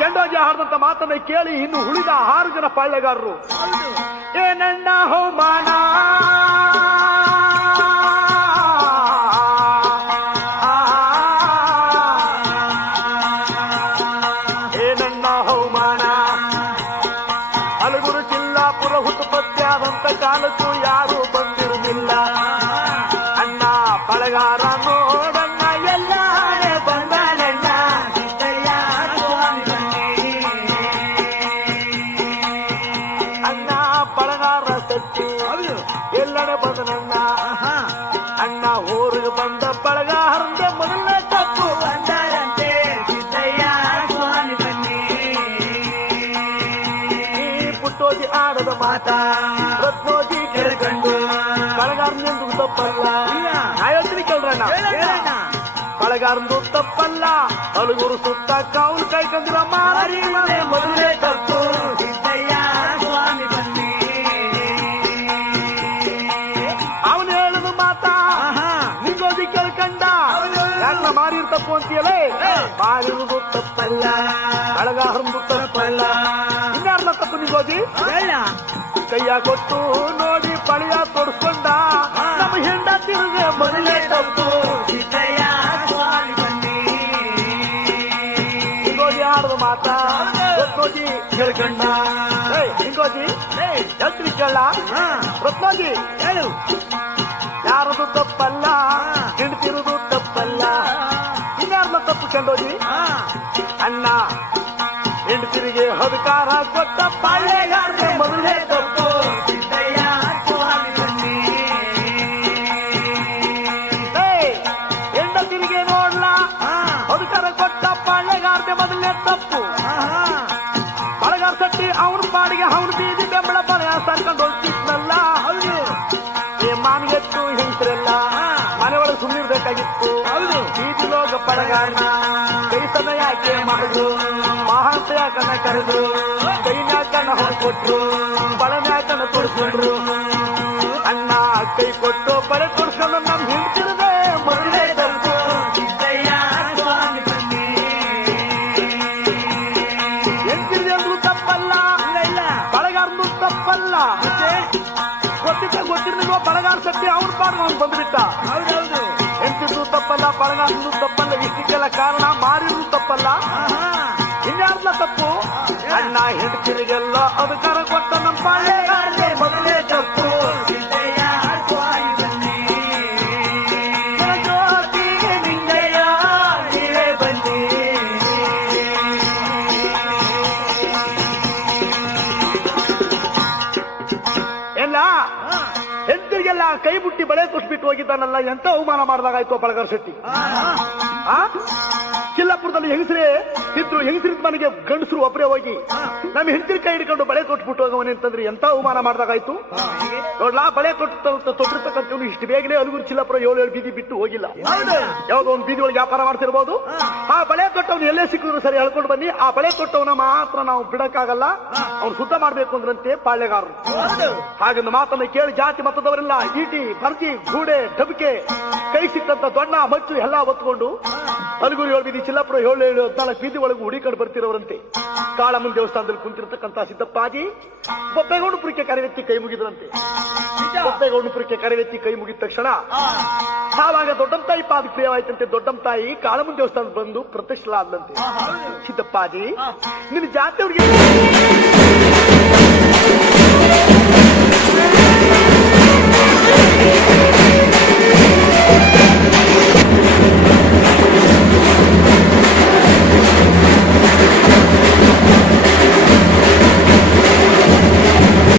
ಚೆಂಡೋಜಿ ಹಾಡಿದಂತ ಮಾತನ್ನ ಕೇಳಿ ಇನ್ನು ಉಳಿದ 6 ಜನ ಪಾಳ್ಯಗಾರರು ಏನಣ್ಣ ಹೋಮಾನ ಏನಣ್ಣ ಹೋಮಾನ ಹಲಗುರು ಚಿಲ್ಲಾಪುರ ಹುಟ್ಟುಪತ್ಯಾದಂತ ಕಾಲಕ್ಕೂ ಯಾರು ಬಂದಿರುವುದಿಲ್ಲ ಅಣ್ಣ ಪಳಗಾರ ನೋಡಣ್ಣ ಎಲ್ಲಾರೆ ಬಂದಣ್ಣ ಅಣ್ಣ ಪಳಗಾರ ಸತ್ತಿ ಎಲ್ಲಡೆ ಬಂದನಣ್ಣ ಅಣ್ಣ ಊರಿಗೆ ಬಂದ ಪಳಗಾರಂದೆ ಮೊದಲನೇ ತಪ್ಪು ಬಂದರಂತೆ ಸಿದ್ದಯ್ಯ ಸ್ವಾಮಿ ಬನ್ನಿ ಪುಟ್ಟೋಜಿ ಆಡದ ಮಾತ ರತ್ನೋಜಿ ಕೇಳ್ಕೊಂಡು ಪಳಗಾರನೆಂದು ತಪ್ಪಲ್ಲ ನಾಯತ್ರಿ ಕೇಳ್ರಣ್ಣ ಪಳಗಾರಂದು ತಪ್ಪಲ್ಲ ಹಲಗುರು ಸುತ್ತ ಕಾವಲು ಕೈಕಂದ್ರ ಮಾರಿ ಮೊದಲನೇ ತಪ್ಪು ಸಿದ್ದಯ್ಯ ಸ್ವಾಮಿ ಬನ್ನಿ ಅವನು ಹೇಳದು ಮಾತ ನಿಗೋದಿ ಕೇಳ್ಕಂಡ ಯಾರನ್ನ ಮಾರಿರ್ ತಪ್ಪು ಅಂತೀಯಲೇ ಮಾರಿರುವುದು ತಪ್ಪಲ್ಲ ಪಳಗಾರಂದು ತಪ್ಪಲ್ಲ ಇನ್ಯಾರನ್ನ ತಪ್ಪು ನಿಗೋದಿ ಕೈಯ ಕೊಟ್ಟು ನೋಡಿ ಪಳಿಯ ತೋರಿಸ್ಕೊಂಡ ನಮ್ಮ ಹೆಂಡತಿರುವೆ ಮೊದಲೇ ತಪ್ಪು ಸಿದ್ದಯ್ಯ ಸ್ವಾಮಿ ಬನ್ನಿ ನಿಗೋದಿ ಆಡದ ಮಾತ ರತ್ನೋಜಿ ಕೇಳ್ಕಂಡ ನಿಗೋದಿ ಎಲ್ತ್ರಿ ಕೇಳ ರತ್ನೋಜಿ ಹೇಳು ಯಾರದು ತಪ್ಪಲ್ಲ ಹೆಂಡತಿರುವುದು ತಪ್ಪಲ್ಲ ಇನ್ಯಾರನ್ನ ತಪ್ಪು ಕಂಡೋಜಿ ಅಣ್ಣ ಹೆಂಡತಿರಿಗೆ ಅಧಿಕಾರ ಕೊಟ್ಟ ಪಾಳ್ಯಗಾರನೇ ಮೊದಲೇ ತಪ್ಪು ಸಿದ್ದಯ್ಯ ಸ್ವಾಮಿ ಬನ್ನಿ ಹೆಂಡತಿರಿಗೆ ನೋಡ್ಲ ಅಧಿಕಾರ ಕೊಟ್ಟ ಪಾಳ್ಯಗಾರನೇ ಮೊದಲನೇ ತಪ್ಪು ಪಳಗಾರ ಸಟ್ಟಿ ಅವನ ಪಾಡಿಗೆ ಅವನ ಬೀದಿ ಬೆಂಬಳ ಪಳೆಯ ಸರ್ಕೊಂಡು ಹೋಗ್ತಿದ್ನಲ್ಲ ಹೌದು ಮಾನಿಗೆಟ್ಟು ಹೆಂಗಸರೆಲ್ಲ ಮನೆ ಒಳಗೆ ಸುಮ್ಮನಿರ್ಬೇಕಾಗಿತ್ತು ಹೌದು ಬೀದಿ ಲೋಕ ಪಳಗಾರನ ಕೈತನ ಯಾಕೆ ಮಾಡಿದ್ರು ಮಹಾಂತ ಯಾಕನ್ನ ಕರೆದ್ರು ಕೈನ್ಯಾಕನ್ನ ಹೊರಕೊಟ್ರು ಬಳೆನ್ಯಾಕನ್ನ ತೋರಿಸ್ಕೊಂಡ್ರು ಅಣ್ಣ ಕೈ ಕೊಟ್ಟು ಬಳೆ ತೋರಿಸ್ಕೊಂಡು ನಮ್ ಹಿಂತಿರುವೆ ಮೊದಲೇ ತಪ್ಪು ಸಿದ್ದಯ್ಯ ಸ್ವಾಮಿ ಬನ್ನಿ ಎಂತಿರಿದ್ರು ತಪ್ಪಲ್ಲ ಇಲ್ಲ ಬಳಗಾರನು ತಪ್ಪಲ್ಲ ಗೊತ್ತಿರ್ಲಿಲ್ವ ಬಳಗಾರ ಸತ್ತಿ ಅವ್ನ ಪಾಡ್ಗ ಅವ್ನು ಬಂದ್ಬಿಟ್ಟ ಹೌದೌದು ಎಂತಿದ್ರು ತಪ್ಪಲ್ಲ ಬಳಗಾರನು ತಪ್ಪಲ್ಲ ಇಷ್ಟಕ್ಕೆಲ್ಲ ಕಾರಣ ಮಾರಿದ್ರು ತಪ್ಪಲ್ಲ ಇನ್ಯಾರ್ಲ ತಪ್ಪು ಅಣ್ಣ ಹೆಂಡತಿರಿಗೆಲ್ಲ ಅಧಿಕಾರ ಕೊಟ್ಟ ನಮ್ಮ ಪಾಳ್ಯಗಾರನೇ ಮೊದಲೇ ತಪ್ಪು ಸಿದ್ದಯ್ಯ ಸ್ವಾಮಿ ಬನ್ನಿ ಜ್ಯೋತಿ ನಿಂಗಯ್ಯ ನೀವೇ ಬನ್ನಿ ಎಲ್ಲ ಹೆಂಡತಿರಿಗೆಲ್ಲ ಕೈ ಬುಟ್ಟಿ ಬಳೆ ಕೊಟ್ಬಿಟ್ಟು ಹೋಗಿದ್ದಾನಲ್ಲ ಎಂತ ಅವಮಾನ ಮಾಡಿದಾಗಾಯ್ತು ಪಳಗಾರ ಶೆಟ್ಟಿ ಚಿಲ್ಲಾಪುರದಲ್ಲಿ ಹೆಂಗಸರೇ ಇದ್ರು ಹೆಂಗಸರಿದ ಮನೆಗೆ ಗಂಡಸರು ಒಬ್ಬರೇ ಹೋಗಿ ನಮ್ಮ ಹೆಂಡತಿನ ಕೈ ಹಿಡ್ಕೊಂಡು ಬಳೆ ಕೊಟ್ಬಿಟ್ಟು ಹೋಗವನೇ ಅಂತಂದ್ರೆ ಎಂತ ಅವಮಾನ ಮಾಡಿದಾಗಾಯ್ತು ನೋಡ್ಲಾ ಬಳೆ ತೊಟ್ಟಿರ್ತಕ್ಕಂಥವ್ನು ಇಷ್ಟು ಬೇಗನೆ ಹಲಗುರು ಚಿಲ್ಲಾಪುರ 7 ಬೀದಿ ಬಿಟ್ಟು ಹೋಗಿಲ್ಲ ಯಾವ್ದೋ ಒಂದು ಬೀದಿ ಒಳಗೆ ವ್ಯಾಪಾರ ಮಾಡ್ತಿರ್ಬೋದು ಆ ಬಳೆ ತೊಟ್ಟವನು ಎಲ್ಲೇ ಸಿಕ್ಕಿದ್ರು ಸರಿ ಹೇಳ್ಕೊಂಡು ಬನ್ನಿ ಆ ಬಳೆ ತೊಟ್ಟವನ ಮಾತ್ರ ನಾವು ಬಿಡಕ್ಕಾಗಲ್ಲ ಅವ್ನು ಶುದ್ಧ ಮಾಡ್ಬೇಕು ಅಂದ್ರಂತೆ ಪಾಳ್ಯಗಾರರು ಹಾಗೊಂದು ಮಾತನ್ನ ಕೇಳಿ ಜಾತಿ ಮತದವರೆಲ್ಲ ಈಟಿ ಬರ್ಜಿ ಗೂಡೆ ಡಬ್ಕೆ ಕೈ ಸಿಕ್ಕಂತ ದೊಡ್ಡ ಮಚ್ಚು ಎಲ್ಲಾ ಹೊತ್ಕೊಂಡು ಹಲಗುರು 7 ಬೀದಿ ಚಿಲ್ಲಾಪುರ 7 14 ಬೀದಿ ಒಳಗೆ ಹುಡಿಕೊಂಡು ಬರ್ತಿರೋರಂತೆ ಕಾಳಮ್ಮನ ದೇವಸ್ಥಾನದಲ್ಲಿ ಕುಂತಿರ್ತಕ್ಕಂಥ ಸಿದ್ದಪ್ಪಾಜಿ ಬೊಪ್ಪೇಗೌಡಪುರಕ್ಕೆ ಕರೆವೆತ್ತಿ ಕೈ ಮುಗಿದ್ರಂತೆ ಬೊಪ್ಪೇಗೌಡಪುರಕ್ಕೆ ಕರೆವೆತ್ತಿ ಕೈ ಮುಗಿದ ತಕ್ಷಣ ಆವಾಗ ದೊಡ್ಡಮ್ಮ ತಾಯಿ ಪಾದ ಪ್ರಿಯವಾಯ್ತಂತೆ ದೊಡ್ಡಮ್ಮ ತಾಯಿ ಕಾಳಮ್ಮನ ದೇವಸ್ಥಾನ ಬಂದು ಪ್ರತಿಷ್ಠಲಾದ್ಲಂತೆ ಸಿದ್ದಪ್ಪಾಜಿ ನಿನ್ನ ಜಾತಿಯವ್ರಿಗೆ